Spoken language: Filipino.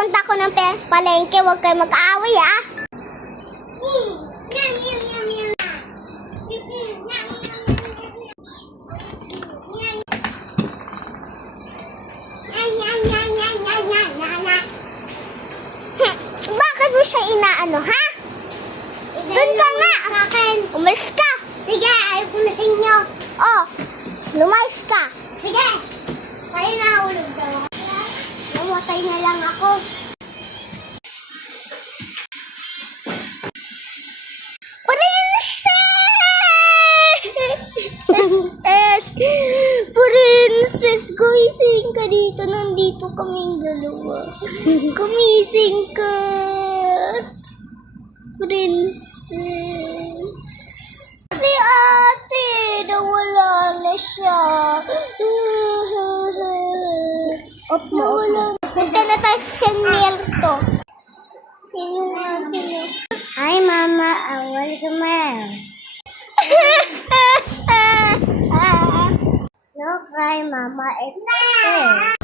Pupunta ko ng palengke, huwag kayo mag-aaway, ah. Bakit mo siya inaano, ha? Doon ka nga! Umalis ka! Sige, ayaw ko na sa inyo. Oh, lumayas ka. Sige! Kaya nahulog daw. Namatay na lang ako. Princess, gumising ka dito. Nandito kaming dalawa. Gumising ka. Princess. Si ate, nawala na siya. Nawala. Punta na tayo sa San Mierto. Yan yung ate niya. Hi, Mama. I want some milk. No cry, Mama. It's okay.